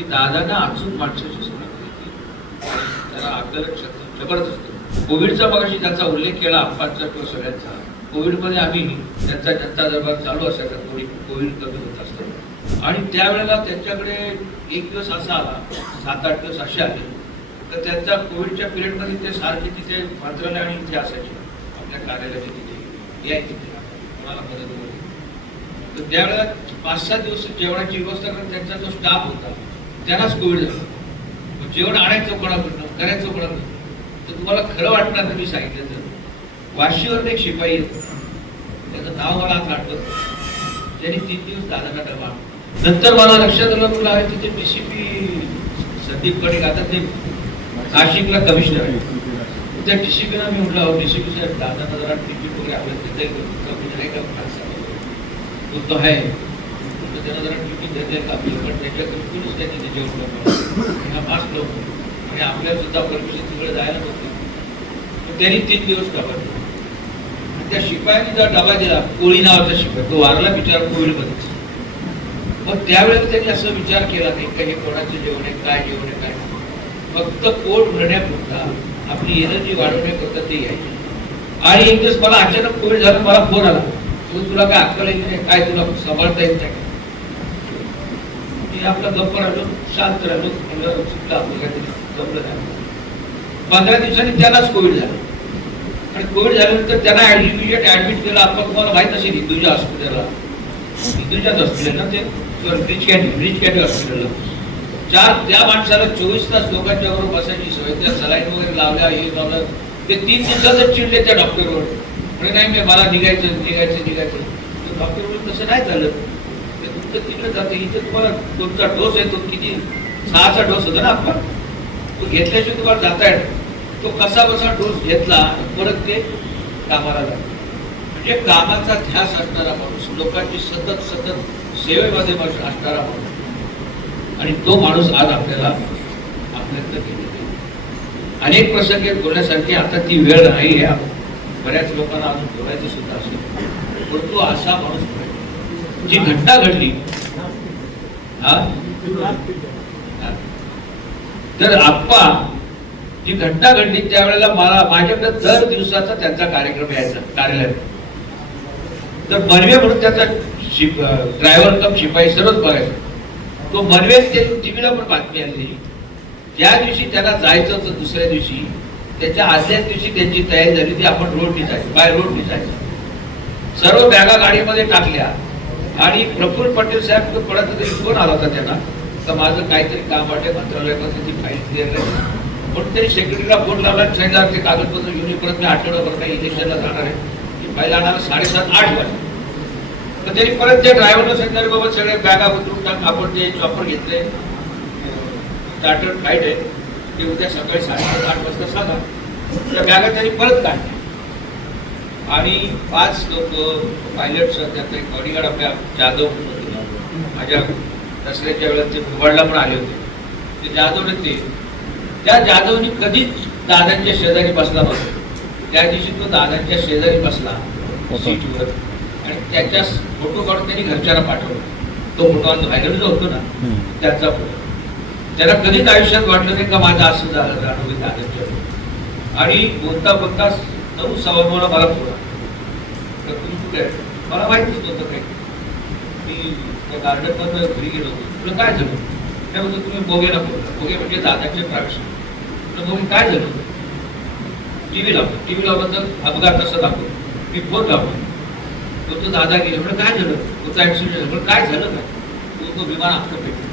की दादानं अचूक माणसाची सेवा केली त्याला आपल्याला जबरदस्त कोविडचा मगाशी त्याचा उल्लेख केला आप्पांचा किंवा सगळ्यांचा. कोविडमध्ये आम्ही त्यांचा जनता दरबार चालू असायचा कोविड कोविड कमी होत असतो. आणि त्यावेळेला त्यांच्याकडे एक दिवस असा आला सात आठ दिवस असे आले तर त्यांचा कोविडच्या पिरियडमध्ये ते सारखे तिथे मंत्रालय आणि इथे असायचे आपल्या कार्यालयाचे तिथे. यायचे ते कोणाला मदत वगैरे तर त्यावेळेला पाच सात दिवस जेवणाची व्यवस्था करून त्यांचा जो स्टाफ होता त्यांनाच कोविड झाला. जेवण आणायचं कोणाकडनं करायचं कोणाकडनं तर तुम्हाला खरं वाटणार तुम्ही सांगितलं तर. वाशीवर एक शिपाई येतो. त्याचं नाव मला आज आठवत त्यांनी तीन दिवस दादाचा डबा नंतर मला लक्षात आलं तुला आहे तिथे पी संदीपकडे आता ते नाशिकला कमिशनर आहे. त्या डीसीपीला मी म्हटलं डीसीपी साहेब दादा जरा तिकीट वगैरे आपल्याला देता येईल का? नाही का? फारसा तो तो आहे. तर त्यांना जरा ड्युटी देता येईल आपल्याला पण त्याच्याकडूनच त्यांनी त्याच्यावर जेवण हा मास्क लावून आणि आपल्याला सुद्धा परमिशन तिकडे जायला नव्हतं पण त्यांनी तीन दिवस डबा दिला आणि त्या शिपायांनी डबा दिला कोळी नावाचा शिपाई तो वारला बिचारा कोविडमध्येच. मग त्यावेळेला त्यांनी असं विचार केला नाही का हे कोणाचं जेवण आहे काय जेवण आहे काय फक्त पोट भरण्यापुरता आपली एनर्जी वाढवण्याकरता ते यायचे. आणि एक दिवस मला अचानक कोविड झाला मला फोन आला. तुला काय अक्कल येत नाही काय तुला सांभाळता येत नाही? मी आपला गप्प राहिलो शांत राहिलो म्हणलं चुकलं आपलं काहीतरी जमलं नाही पंधरा दिवसांनी त्यालाच कोविड झाला. आणि कोविड झाल्यानंतर त्यांना इमिजिएट ऍडमिट केलं आपण तुम्हाला माहीत असेल हिंदूच्या हॉस्पिटलला हिंदूच्याच हॉस्पिटल ना ते ब्रिज कॅन्टी ब्रिज कॅन्टी हॉस्पिटलला चार त्या माणसाला चोवीस तास लोकांच्या बरोबर बसायची सवय त्या सलाईन वगैरे लावल्या हे लावलं. ते तीन दिवसातच चिडले त्या डॉक्टरवर म्हणजे नाही मी मला निघायचं निघायचं निघायचं. डॉक्टरवर तसं नाही झालं तिथं तिकडे जाते इथे तुम्हाला तुमचा डोस येतो किती? सहाचा डोस होता ना आपण? तो घेतल्याशिवाय तुम्हाला जाता येतो तो कसा बसा डोस घेतला परत ते कामाला जातो. म्हणजे कामाचा ध्यास असणारा माणूस लोकांची सतत सतत सेवेमध्ये बस- असणारा माणूस. आणि तो माणूस आज आपल्याला आपल्या गेलेला अनेक प्रसंग बोलण्यासारखी आता ती वेळ नाही आहे. बऱ्याच लोकांना अजून बोलायचं सुद्धा असेल परंतु असा माणूस जी घटना घडली. तर आप्पा जी घटना घडली त्यावेळेला मला माझ्याकडे दर दिवसाचा त्यांचा कार्यक्रम यायचा कार्यालय तर मनवे म्हणून त्याचा शिप ड्रायव्हर कम शिपाई सर्वच बघायचा. तो मनवे टीव्हीला पण बातमी आली ज्या दिवशी त्याला जायचं होतं दुसऱ्या दिवशी त्याच्या आदल्याच दिवशी त्यांची तयारी झाली ती आपण रोडनी जायचं बाय रोडनी जायचं. सर्व बॅगा गाडीमध्ये टाकल्या. आणि प्रफुल्ल पटेल साहेब तो कोणाचा तरी फोन आला होता त्यांना. तर माझं काहीतरी काम वाटे मंत्रालयामध्ये ती फाईल क्लिअर नाही ते सेक्रेटरीला फोन लावला आणि ते कागदपत्र घेऊन परत मी आठवड्याभर काही इलेक्शनला जाणार आहे. ती फाईल आणायला साडेसात आठ वाजता. तर त्यांनी परत त्या ड्रायव्हरला सांगितलं बाबा सगळे बॅगा उतरून टाक आपण जे चॉपर घेतले. चार्टर्ड फ्लाईट आहे. ते उद्या सकाळी साडेसात आठ वाजता सांगा. त्या बॅगा त्यांनी परत काढल्या. आणि पाच लोक पायलट त्याचा एक बॉडीगार्ड आपल्या जाधव. माझ्या दसऱ्याच्या वेळेला ते भोवाडला पण आले होते. ते जाधवने ते. त्या जाधवनी कधीच दादांच्या शेजारी बसला नव्हता. त्या दिवशी तो दादांच्या शेजारी बसला सीटवर आणि त्याच्या फोटो काढून त्यांनी घरच्यांना पाठवला. तो फोटो आज व्हायरल जो होतो ना त्याचा फोटो त्याला कधीच आयुष्यात वाटलं नाही का माझं असं झालं दादांच्या. आणि बोलता बोलता नऊ सव्वा मला थोडा तर तुम्ही कुठे मला माहीत नव्हतं काही. मी त्या गार्डन घरी गेलो होतो. तुला काय झालं? त्यामध्ये तुम्ही बोगेला बोलला बोगे म्हणजे दादाचे प्राक्ष तर बोगे काय झालं? टीव्ही लावतो टीव्ही लावलं तर अपघात कसं दाखवतो मी फोन लावतो तो तो दादा गेला. म्हणजे काय झालं? तुझा ऍक्सिडेंट झालं काय झालं? काय तो तो विमान आपलं भेटतो